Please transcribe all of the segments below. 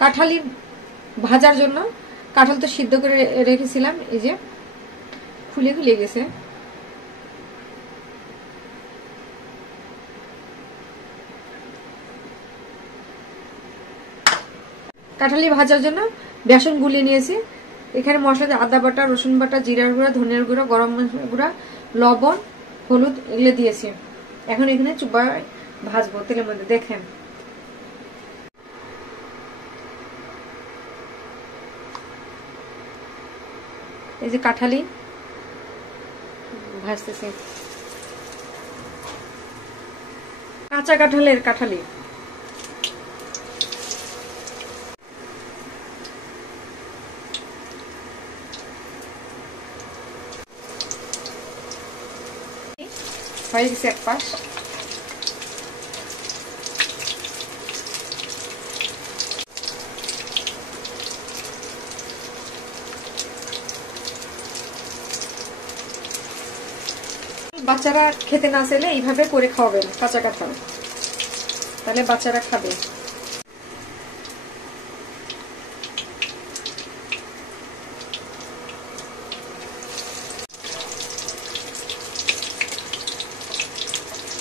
কাঁঠালি ভাজার জন্য কাঁঠাল তো সিদ্ধ করে রেখেছিলাম, এই যে খুলে খুলে গেছে। কাঁঠালি ভাজার জন্য বেসন গুলিয়ে নিয়েছি। এখানে মশলা আদা বাটা, রসুন বাটা, জিরার গুঁড়া, ধনিয়ার গুঁড়া, গরম মশলা গুঁড়া, লবণ, হলুদ এগুলো দিয়েছি। এখন এখানে চুবায় ভাজবো তেলের মধ্যে। দেখেন এই যে কাঁঠালি ভাজতেছে, কাঁচা কাঁঠালের কাঁঠালি। হয়ে গেছে এক পাশ। বাচ্চারা খেতে না চাইলে এইভাবে করে খাওয়াবেন কাঁচা কাঁঠাল, তাহলে বাচ্চারা খাবে।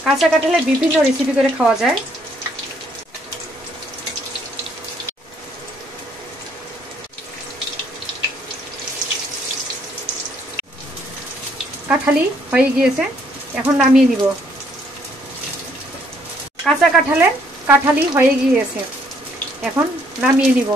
কাঁচা কাঁঠালে বিভিন্ন রেসিপি করে খাওয়া যায়। কাঁঠালি হয়ে গিয়েছে, এখন নামিয়ে নিব। কাঁচা কাঁঠালের কাঁঠালি হয়ে গিয়েছে, এখন নামিয়ে নিব।